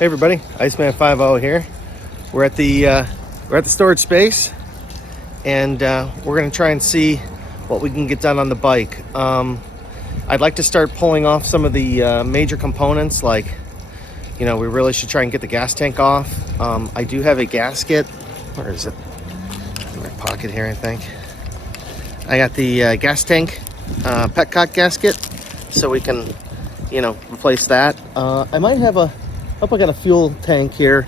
Hey everybody, Iceman50 here. We're at the storage space, and we're gonna try and see what we can get done on the bike. I'd like to start pulling off some of the major components, like, you know, we really should try and get the gas tank off. I do have a gasket. Where is it? In my pocket here, I think. I got the gas tank petcock gasket, so we can, you know, replace that. I might have hope I got a fuel tank here.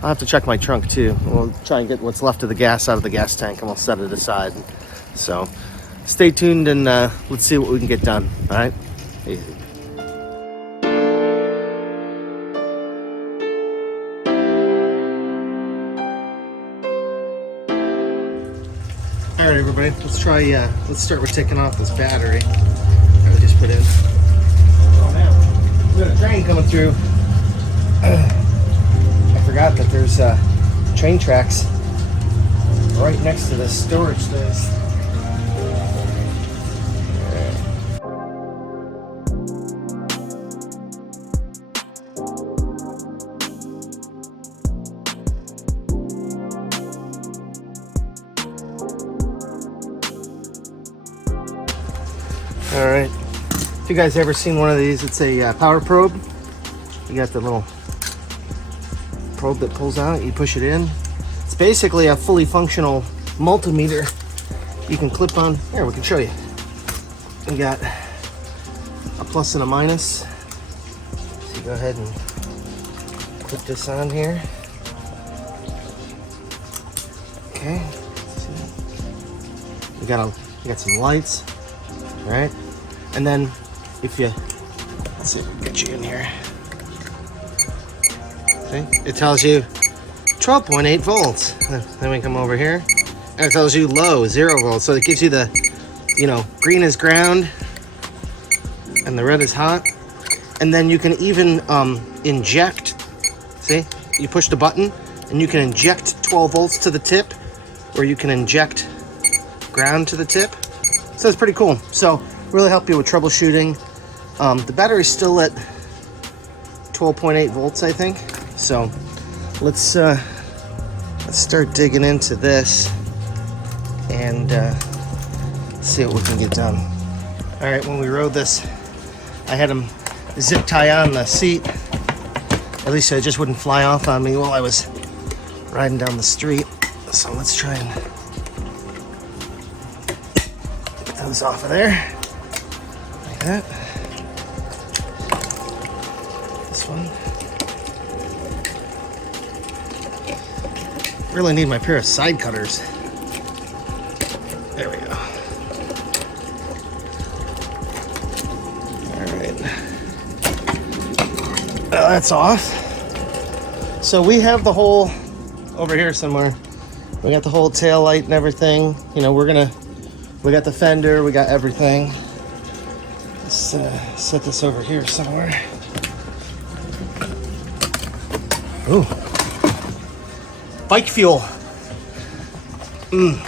I'll have to check my trunk too. We'll try and get what's left of the gas out of the gas tank, and we'll set it aside. So stay tuned, and let's see what we can get done. All right, easy. All right, everybody, let's start with taking off this battery that we just put in. Oh man, we got a train coming through. I forgot that there's train tracks right next to this storage space. All right, if you guys ever seen one of these, it's a power probe. You got the little probe that pulls out, you push it in. It's basically a fully functional multimeter you can clip on. Here, we can show you. You got a plus and a minus. So you go ahead and clip this on here. Okay. You got some lights, all right? And then if you, let's see if we can get you in here. See? It tells you 12.8 volts. Then we come over here, and it tells you low, 0 volts. So it gives you the, you know, green is ground, and the red is hot. And then you can even inject. See? You push the button, and you can inject 12 volts to the tip, or you can inject ground to the tip. So it's pretty cool. So really help you with troubleshooting. The battery's still at 12.8 volts, I think. So let's start digging into this and see what we can get done. All right, when we rode this, I had him zip tie on the seat, at least so it just wouldn't fly off on me while I was riding down the street. So let's try and get those off of there, like that. This one. Really need my pair of side cutters. There we go. All right. Well, that's off. So we have the whole over here somewhere. We got the whole tail light and everything. You know, we got the fender, we got everything. Let's set this over here somewhere. Ooh. Bike fuel.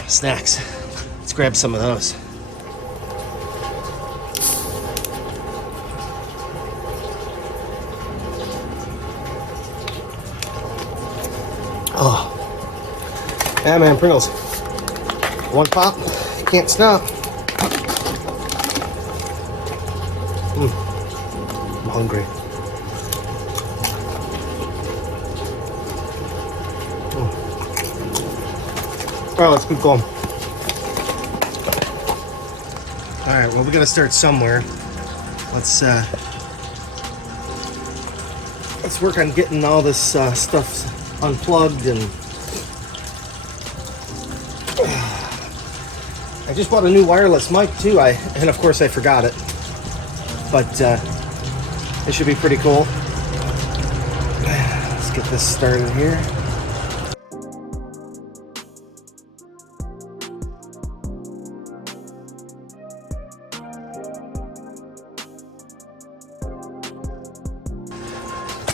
Snacks. Let's grab some of those. Oh. Yeah, man, Pringles. One pop, can't stop. I'm hungry. All right, let's keep going. All right, well, we gotta start somewhere. Let's work on getting all this stuff unplugged. And I just bought a new wireless mic too. And of course I forgot it, but it should be pretty cool. Let's get this started here.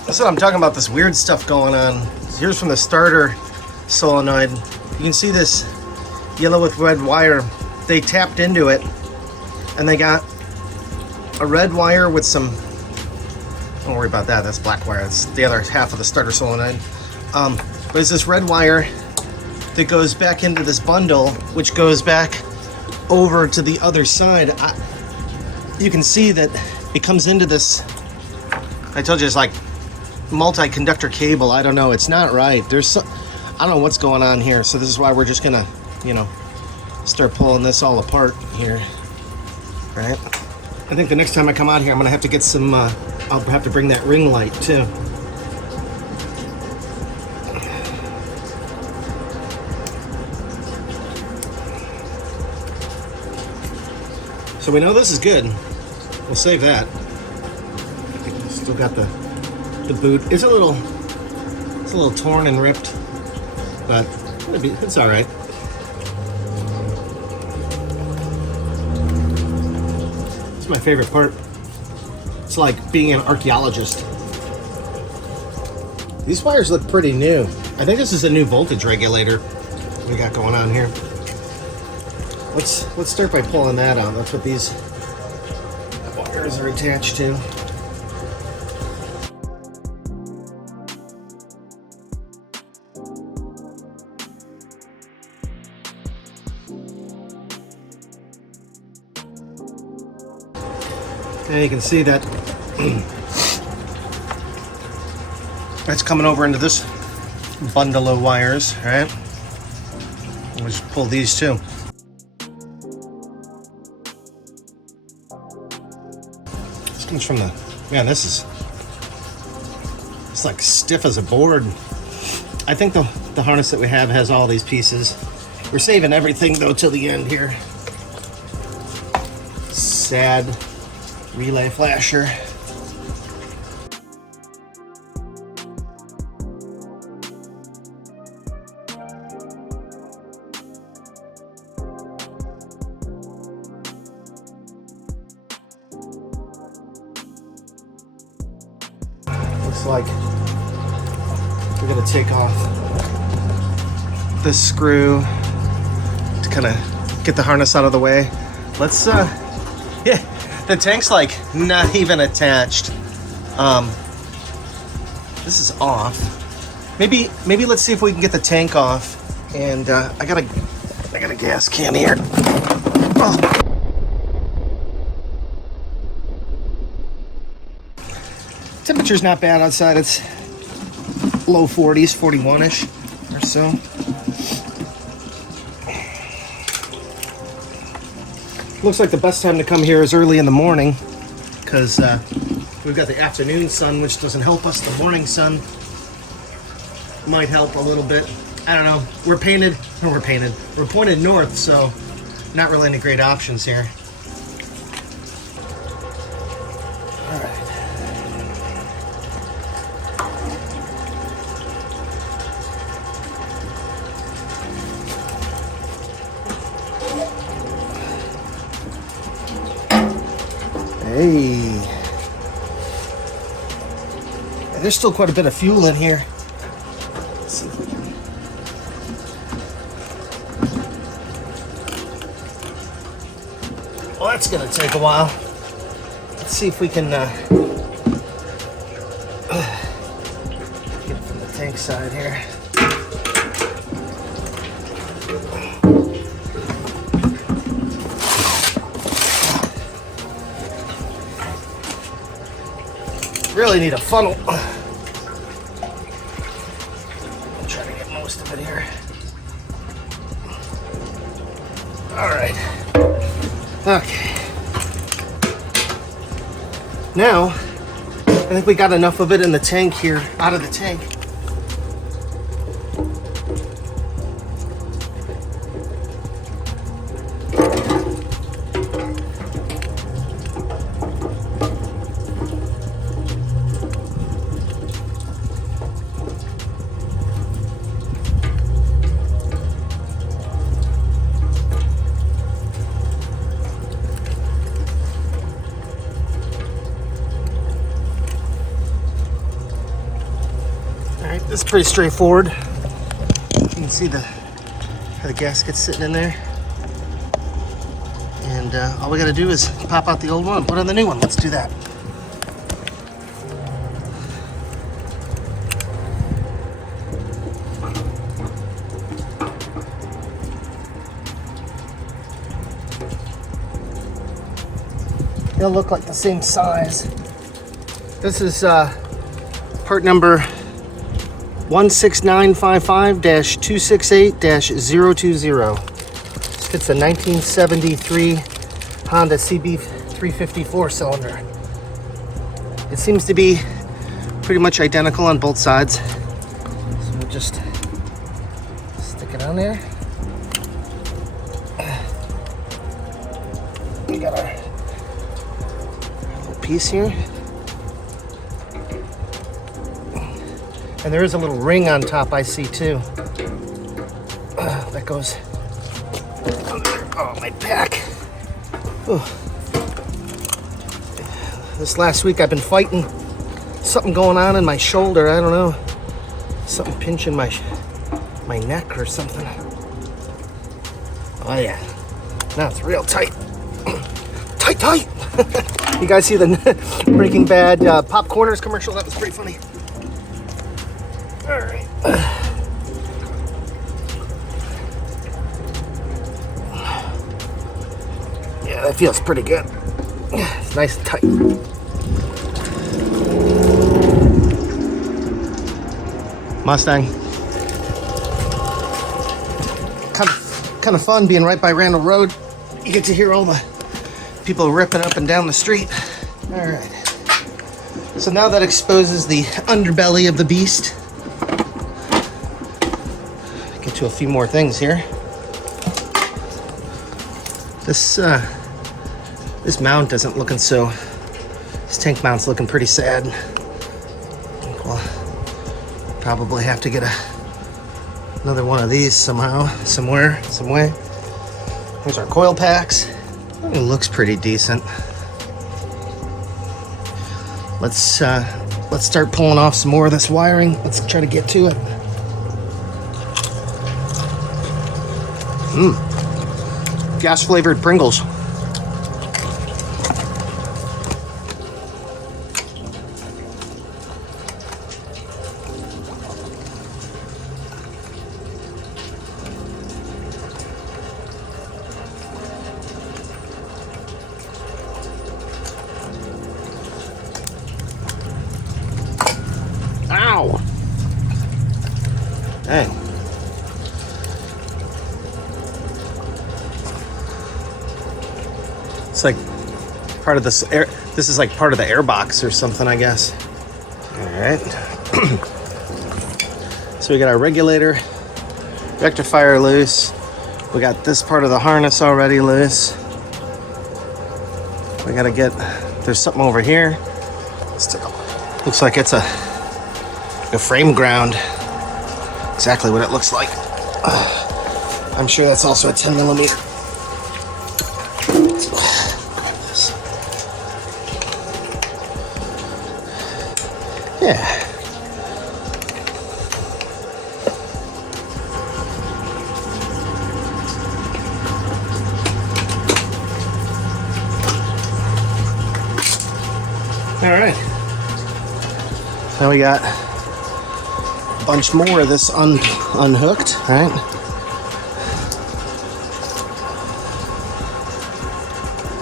That's what I'm talking about, this weird stuff going on. Here's from the starter solenoid. You can see this yellow with red wire. They tapped into it, and they got a red wire with some Don't worry about that. That's black wire. It's the other half of the starter solenoid. But it's this red wire that goes back into this bundle, which goes back over to the other side. You can see that it comes into this, I told you it's like multi-conductor cable. I don't know, it's not right. I don't know what's going on here. So this is why we're just gonna, you know, start pulling this all apart here, right? I think the next time I come out here, I'm gonna have to get some, I'll have to bring that ring light too. So we know this is good. We'll save that. Still got the boot. It's a little torn and ripped, but it's all right. It's my favorite part. It's like being an archaeologist. These wires look pretty new. I think this is a new voltage regulator we got going on here. Let's start by pulling that out. That's what these wires are attached to. And you can see that that's coming over into this bundle of wires, right? We'll just pull these too. This comes from the, man, it's like stiff as a board. I think the harness that we have has all these pieces. We're saving everything though till the end here. Sad relay flasher. Looks like we're gonna take off this screw to kind of get the harness out of the way. Let's yeah, the tank's like not even attached. This is off. Maybe let's see if we can get the tank off. And I got a gas can here. Oh. Temperature's not bad outside. It's low 40s, 41-ish or so. Looks like the best time to come here is early in the morning, because we've got the afternoon sun, which doesn't help us. The morning sun might help a little bit. I don't know. We're pointed north, so not really any great options here. All right. Hey. And there's still quite a bit of fuel in here. Let's see if we can. Well, that's gonna take a while. Let's see if we can get it from the tank side here. Really need a funnel. I'll try to get most of it here. All right. Okay. Now, I think we got enough of it in the tank here, out of the tank. This is pretty straightforward. You can see how the gasket's sitting in there. And all we gotta do is pop out the old one, put on the new one. Let's do that. they'll look like the same size. This is part number 16955-268-020. This fits a 1973 Honda CB350 4-cylinder. It seems to be pretty much identical on both sides. So we'll just stick it on there. We got our little piece here. And there is a little ring on top I see too. That goes under, oh, my back. Ooh. This last week I've been fighting something going on in my shoulder. I don't know. Something pinching my neck or something. Oh yeah. Now it's real tight. Tight. You guys see the Breaking Bad Popcorners commercial? That was pretty funny. All right. Yeah, that feels pretty good. It's nice and tight. Mustang. Kind of fun being right by Randall Road. You get to hear all the people ripping up and down the street. All right. So now that exposes the underbelly of the beast. Get to a few more things here. This mount isn't looking so. This tank mount's looking pretty sad. I think we'll probably have to get another one of these somehow, somewhere, some way. Here's our coil packs. It looks pretty decent. Let's start pulling off some more of this wiring. Let's try to get to it. Gas flavored Pringles. Ow! Dang. It's like part of this air. This is like part of the air box or something, I guess. All right. So we got our regulator, rectifier loose. We got this part of the harness already loose. We gotta get. There's something over here. Let's take a look. Looks like it's a frame ground. Exactly what it looks like. I'm sure that's also a 10 millimeter. Yeah. All right. Now we got a bunch more of this unhooked, right?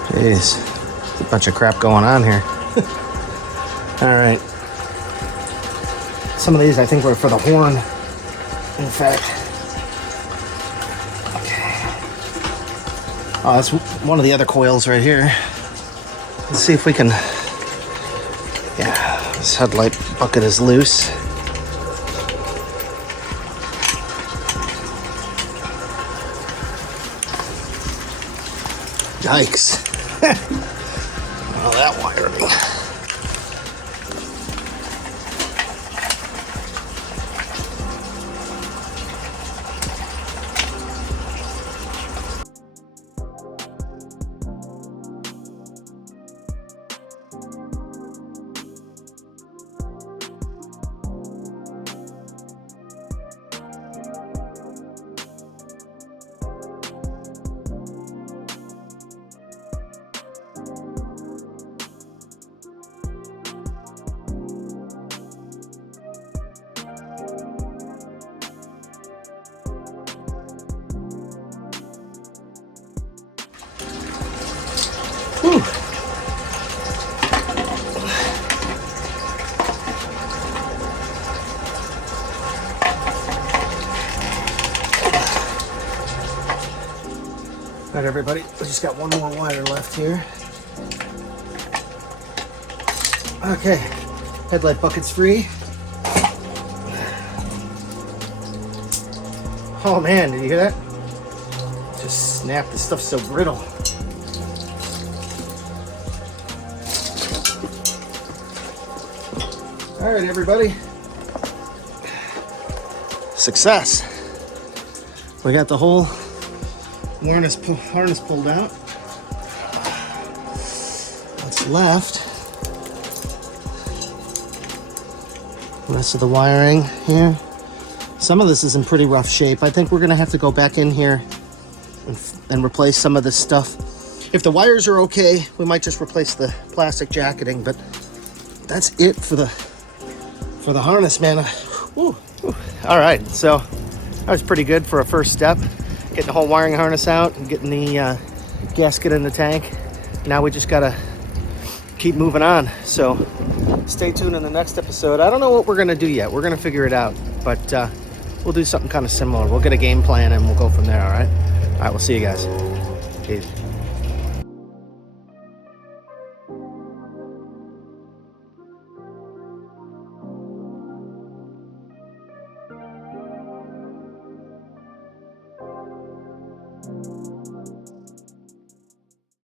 Jeez, there's a bunch of crap going on here. All right. Some of these I think were for the horn, in fact. Okay. Oh, that's one of the other coils right here. Let's see if we can, yeah, this headlight bucket is loose. Yikes. All that wiring. Whew. right, everybody, we just got one more wire left here. Okay, headlight bucket's free. Oh man, did you hear that? Just snap, this stuff's so brittle. All right, everybody. Success. We got the whole harness pulled out. What's left? The rest of the wiring here. Some of this is in pretty rough shape. I think we're gonna have to go back in here and replace some of this stuff. If the wires are okay, we might just replace the plastic jacketing, but that's it for the harness, man. Woo. All right, so that was pretty good for a first step. Getting the whole wiring harness out and getting the gasket in the tank. Now we just gotta keep moving on. So stay tuned in the next episode. I don't know what we're gonna do yet. We're gonna figure it out, but we'll do something kind of similar. We'll get a game plan and we'll go from there, all right? All right, we'll see you guys. Peace.